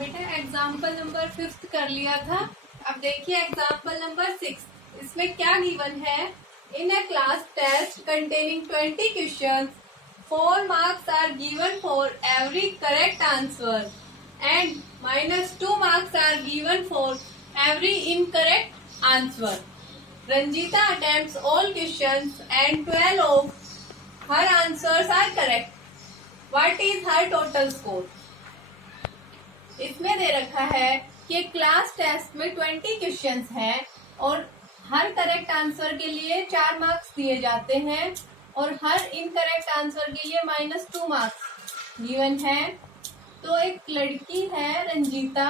बेटा example number 5 कर लिया था। अब देखिए एग्जाम्पल नंबर 6, इसमें क्या गिवन है। In a class test containing 20 questions, 4 marks are given for every correct answer and -2 marks are given for every incorrect answer. Ranjita attempts all questions and 12 of her answers are correct. What is her total score? इसमें दे रखा है कि class test में 20 questions हैं और हर correct answer के लिए 4 marks दिए जाते हैं और हर इनकरेक्ट आंसर के लिए -2 मार्क्स गिवन है। तो एक लड़की है रंजीता,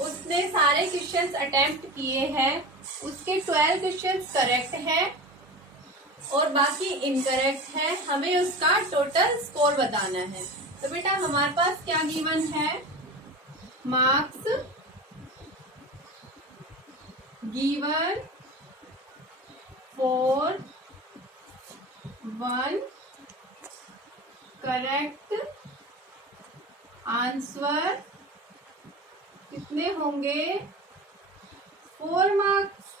उसने सारे क्वेश्चंस अटेम्प्ट किए हैं, उसके 12 क्वेश्चंस करेक्ट हैं और बाकी इनकरेक्ट है। हमें उसका टोटल स्कोर बताना है। तो बेटा हमारे पास क्या गिवन है, marks given for 1 correct answer कितने होंगे, 4 मार्क्स।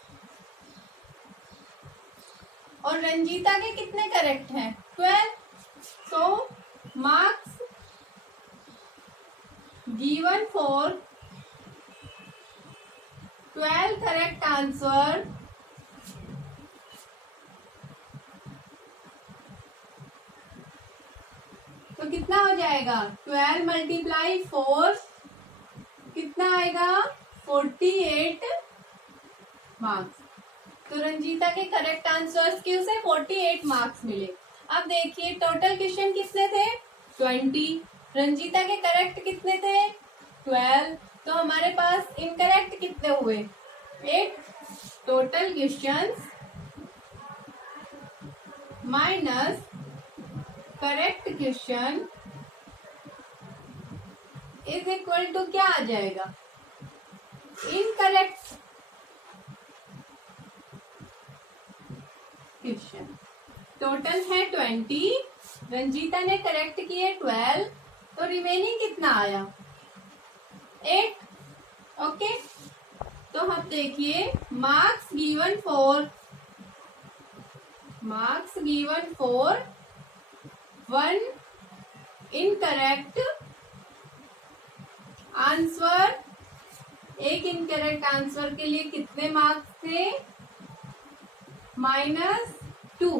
और रंजीता के कितने करेक्ट हैं, 12। तो marks given for 12 correct answer तो कितना हो जाएगा, 12 मल्टीप्लाई 4 कितना आएगा, 48 मार्क्स। तो रंजीता के करेक्ट आंसर्स के उसे 48 मार्क्स मिले। अब देखिए टोटल क्वेश्चन कितने थे, 20। रंजीता के करेक्ट कितने थे, 12। तो हमारे पास इनकरेक्ट कितने हुए, 8। Total questions minus correct question is equal to क्या आ जाएगा, इनकरेक्ट क्वेश्चन। टोटल है 20, रंजीता ने करेक्ट किए 12, तो रिमेनिंग कितना आया, 8। ओके, तो हम देखिए marks given for 1 incorrect answer, एक इनकरेक्ट आंसर के लिए कितने मार्क्स थे, -2।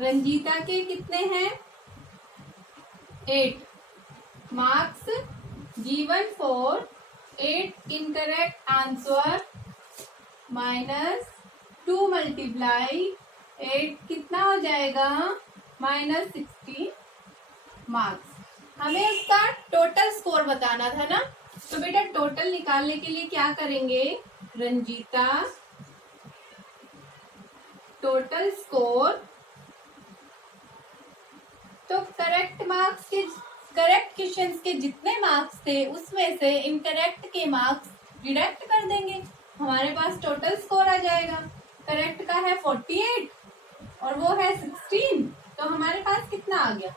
रंजीता के कितने हैं, 8 marks given for 8 incorrect answer -2 multiply 8 कितना हो जाएगा, -16 मार्क्स। हमें उसका टोटल स्कोर बताना था ना। तो बेटा टोटल निकालने के लिए क्या करेंगे, रंजीता टोटल स्कोर, तो करेक्ट मार्क्स के करेक्ट क्वेश्चंस के जितने मार्क्स थे उसमें से इनकरेक्ट के मार्क्स डिडक्ट कर देंगे, हमारे पास टोटल स्कोर आ जाएगा। करेक्ट का है 48 और वो है 16, तो हमारे पास कितना आ गया,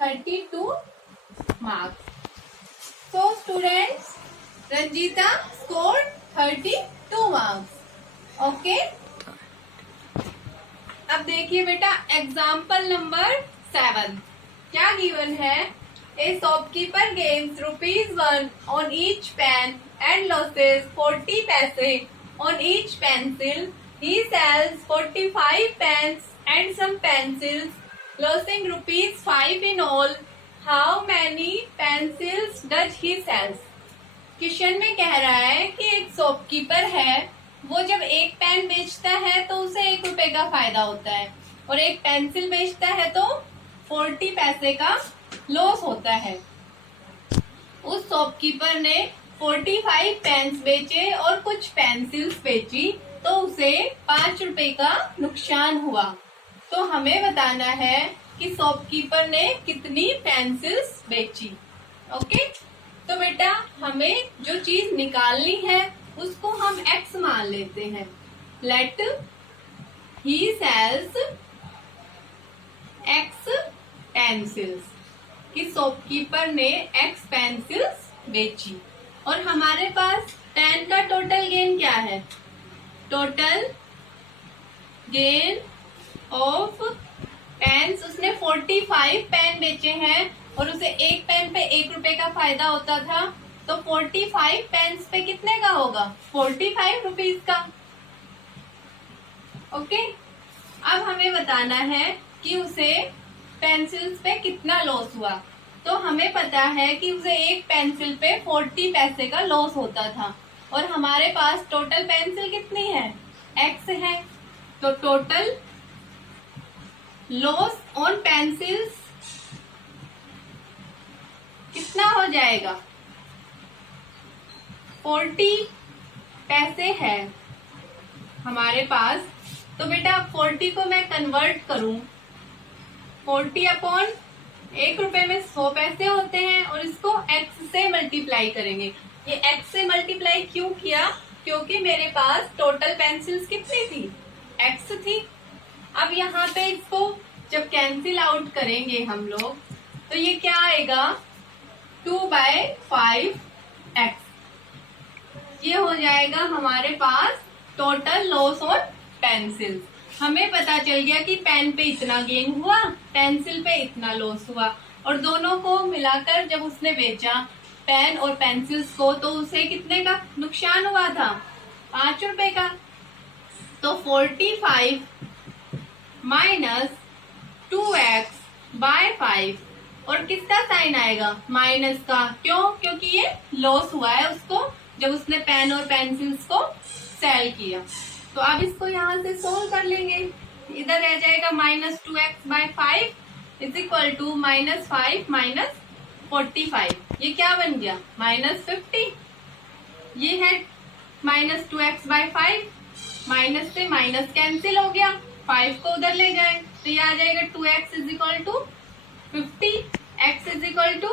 32 मार्क्स। तो students Ranjita score 32 marks. Okay, अब देखिए बेटा एग्जाम्पल नंबर 7, क्या गिवन है, a shopkeeper gains ₹1 on each pen and losses 40 पैसे on each pencil. He sells 45 pens and some pencils, losing ₹5 in all. How many pencils does he sells? Question में कह रहा है कि एक शॉपकीपर है, वो जब एक पेन बेचता है तो उसे ₹1 का फायदा होता है और एक पेंसिल बेचता है तो 40 पैसे का लॉस होता है। उस शॉपकीपर ने 45 पेन्स बेचे और कुछ पेंसिल्स बेची तो उसे ₹5 का नुकसान हुआ। तो हमें बताना है कि शॉपकीपर ने कितनी पेंसिल्स बेची। ओके, तो बेटा हमें जो चीज निकालनी है उसको हम x मान लेते हैं। लेट ही सेल्स x पेंसिल्स, कि शॉपकीपर ने x पेंसिल्स बेची। और हमारे पास पेन का टोटल गेन क्या है? टोटल गेन ऑफ पेन्स, उसने 45 पेन बेचे हैं और उसे एक पेन पे 1 रुपए का फायदा होता था, तो 45 पेन्स पे कितने का होगा? 45 रुपीज का। ओके, अब हमें बताना है कि उसे पेंसिल्स पे कितना लॉस हुआ। तो हमें पता है कि उसे एक पेंसिल पे 40 पैसे का लॉस होता था और हमारे पास टोटल पेंसिल कितनी है? x है। तो टोटल लॉस ऑन पेंसिल्स कितना हो जाएगा? 40 पैसे है हमारे पास। तो बेटा 40 को मैं कन्वर्ट करूं, 40 अपॉन 1 रुपए में 100 पैसे होते हैं और इसको x से मल्टीप्लाई करेंगे। ये x से मल्टीप्लाई क्यों किया? क्योंकि मेरे पास टोटल पेंसिल्स कितनी थी? x थी। अब यहाँ पे इसको जब कैंसिल आउट करेंगे हम लोग तो ये क्या आएगा? 2/5x। ये हो जाएगा हमारे पास टोटल लॉस ऑन पेंसिल। हमें पता चल गया कि पेन पे इतना गेन हुआ, पेंसिल पे इतना लॉस हुआ, और दोनों को मिलाकर जब उसने बेचा पेन और पेंसिल्स को तो उसे कितने का नुकसान हुआ था? 5 रुपए का। तो 45 माइनस 2x/5 और किसका साइन आएगा? माइनस का। क्यों? क्योंकि ये लॉस हुआ है उसको जब उसने पेन और पेंसिल्स को सेल किया। तो अब इसको यहाँ से सोल्व कर लेंगे। इधर रह जाएगा -2x/5 is equal to -5 minus 45। ये क्या बन गया? -50। ये है -2x/5, माइनस से माइनस कैंसिल हो गया, 5 को उधर ले जाए तो ये आ जाएगा 2x is equal to 50, x is equal to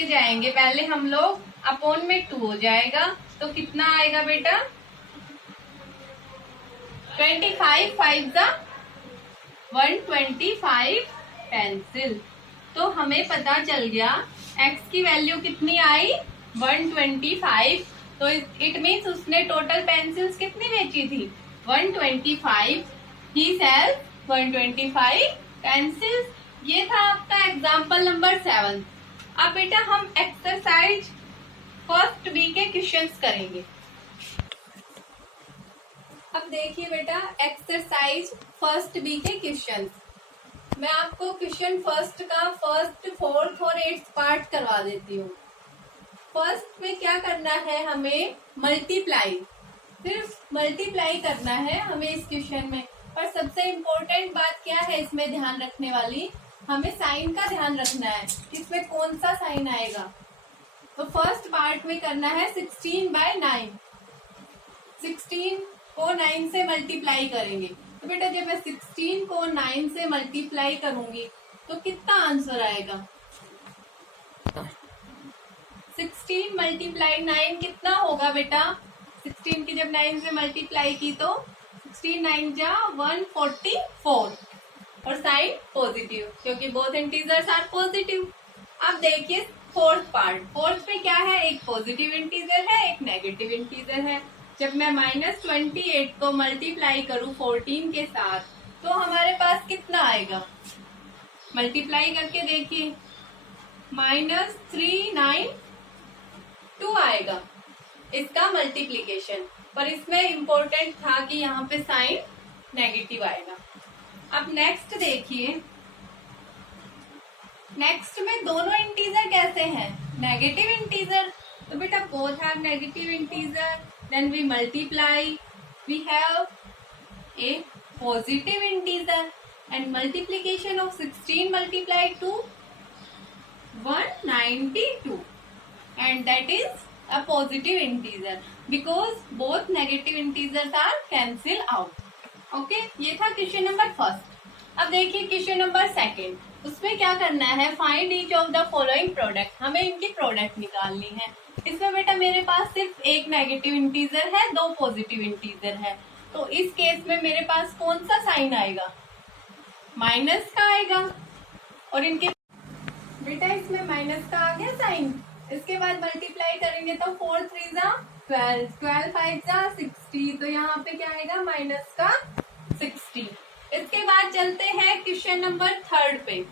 जाएंगे पहले हम लोग, अपॉन में 2 हो जाएगा तो कितना आएगा बेटा? 25 5 जा 125 पेंसिल। तो हमें पता चल गया x की वैल्यू कितनी आई? 125। तो इट मीन्स उसने टोटल पेंसिल्स कितनी बेची थी? 125। ही सेल्स 125 पेंसिल्स। ये था आपका एग्जाम्पल नंबर 7। अब बेटा हम एक्सरसाइज फर्स्ट बी के क्वेश्चंस करेंगे। अब देखिए बेटा एक्सरसाइज फर्स्ट बी के क्वेश्चंस। मैं आपको क्वेश्चन फर्स्ट का फर्स्ट, फोर्थ और 8th पार्ट करवा देती हूँ। फर्स्ट में क्या करना है? हमें मल्टीप्लाई, सिर्फ मल्टीप्लाई करना है हमें इस क्वेश्चन में। और सबसे इम्पोर्टेंट बात क्या है इसमें ध्यान रखने वाली? हमें साइन का ध्यान रखना है, इसमें कौन सा साइन आएगा। तो फर्स्ट पार्ट में करना है 16/9। 16 को 9 से मल्टीप्लाई करेंगे। तो बेटा जब मैं 16 को 9 से मल्टीप्लाई करूंगी तो कितना आंसर आएगा? 16 × 9 कितना होगा बेटा? 16 की जब 9 से मल्टीप्लाई की तो 16 9 जा 144 और साइन पॉजिटिव, क्योंकि बोथ इंटीजर्स आर पॉजिटिव। अब देखिए फोर्थ पार्ट। फोर्थ में क्या है? एक पॉजिटिव इंटीजर है, एक नेगेटिव इंटीजर है। जब मैं -28 को मल्टीप्लाई करूं 14 के साथ तो हमारे पास कितना आएगा? मल्टीप्लाई करके देखिए, -392 आएगा इसका मल्टीप्लीकेशन। पर इसमें इम्पोर्टेंट था कि यहाँ पे साइन नेगेटिव आएगा। अब नेक्स्ट देखिए, नेक्स्ट में दोनों इंटीजर कैसे हैं? Negative integer. तो बेटा both have negative integer, then we multiply, we have a positive integer and multiplication of 16 multiplied to 192 and that is a positive integer because both negative integers are cancel out. Okay, ये था question number first. अब देखिए question number second. उसमें क्या करना है? Find each of the following product. हमें इनकी प्रोडक्ट निकालनी है। इसमें बेटा मेरे पास सिर्फ एक नेगेटिव इंटीजर है, 2 पॉजिटिव इंटीजर है। तो इस केस में मेरे पास कौन सा साइन आएगा? माइनस का आएगा। और इनके बेटा इसमें माइनस का आ गया साइन। इसके बाद मल्टीप्लाई करेंगे तो 4 3 जा 12, 12 5 जा 60, तो यहाँ पे क्या आएगा माइनस का 60। इसके बाद चलते हैं क्वेश्चन नंबर 3 पे।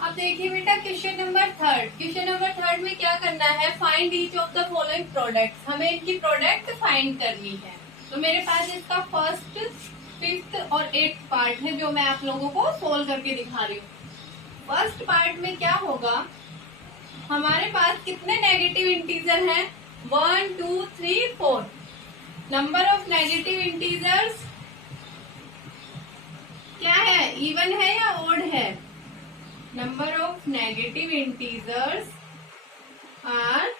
अब देखिए बेटा क्वेश्चन नंबर 3। क्वेश्चन नंबर 3 में क्या करना है, find each of the following products. हमें इनकी प्रोडक्ट फाइंड करनी है। तो मेरे पास इसका फर्स्ट, फिफ्थ और 8th पार्ट है जो मैं आप लोगों को सोल्व करके दिखा रही हूँ। फर्स्ट पार्ट में क्या होगा, हमारे पास कितने नेगेटिव इंटीजर हैं, 1 2 3 4। नंबर ऑफ नेगेटिव इंटीजर्स क्या है, इवन है या ओड है? Number of negative integers are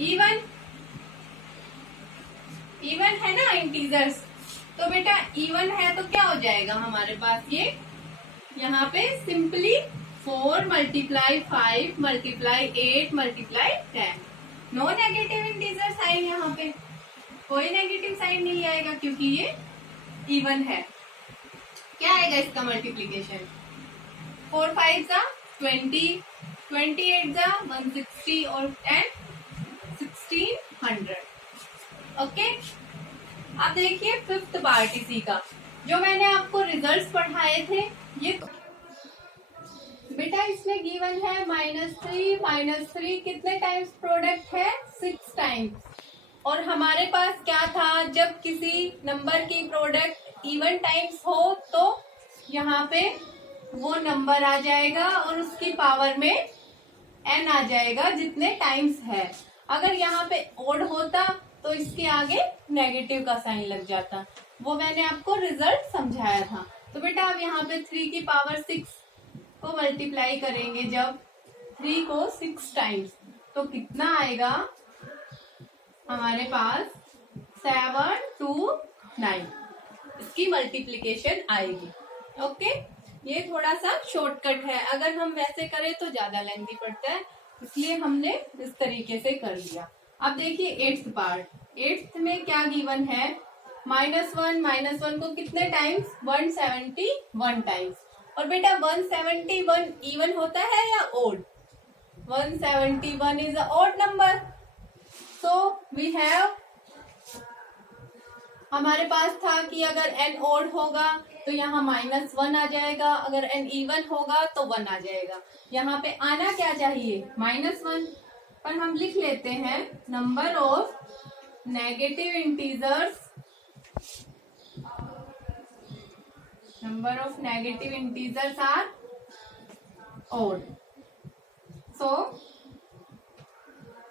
even. Even है ना इंटीजर्स, तो बेटा इवन है तो क्या हो जाएगा हमारे पास, ये यहाँ पे simply 4 multiply 5 multiply 8 multiply 10। No negative integer sign, यहाँ पे कोई नेगेटिव साइन नहीं आएगा क्योंकि ये इवन है। क्या आएगा इसका मल्टीप्लीकेशन, 4 5 जा 20, 28 जा 160 और 1600। ओके, अब देखिए फिफ्थ पार्ट इसी का, जो मैंने आपको रिजल्ट्स पढ़ाए थे। ये बेटा इसमें गिवन है -3 कितने टाइम्स प्रोडक्ट है, 6 टाइम्स। और हमारे पास क्या था, जब किसी नंबर की प्रोडक्ट इवन टाइम्स हो तो यहाँ पे वो नंबर आ जाएगा और उसकी पावर में n आ जाएगा जितने टाइम्स है। अगर यहाँ पे ओड होता तो इसके आगे नेगेटिव का साइन लग जाता, वो मैंने आपको रिजल्ट समझाया था। तो बेटा अब यहाँ पे 3 की पावर 6 को मल्टीप्लाई करेंगे, जब 3 को 6 टाइम्स, तो कितना आएगा हमारे पास 7 2 9। इसकी मल्टीप्लीकेशन आएगी। ओके, ये थोड़ा सा शॉर्टकट है, अगर हम वैसे करें तो ज्यादा लेंथी पड़ता है, इसलिए हमने इस तरीके से कर लिया। अब देखिए 8th पार्ट। 8th में क्या गिवन है, -1 को कितने टाइम्स, 171 टाइम्स। और बेटा 171 इवन होता है या odd, 171 is a odd number. So we have, हमारे पास था कि अगर n ओड होगा तो यहाँ -1 आ जाएगा, अगर n इवन होगा तो 1 आ जाएगा। यहाँ पे आना क्या चाहिए, -1, पर हम लिख लेते हैं number of negative integers, number of negative integers are odd. So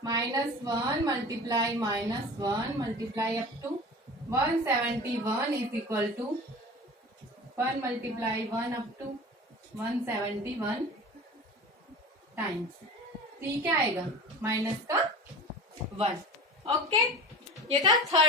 -1 multiply -1 multiply up to 171 is equal to 1 multiply 1 up to 171 times. तो ये क्या आएगा, माइनस का 1। ओके, ये था थर्ड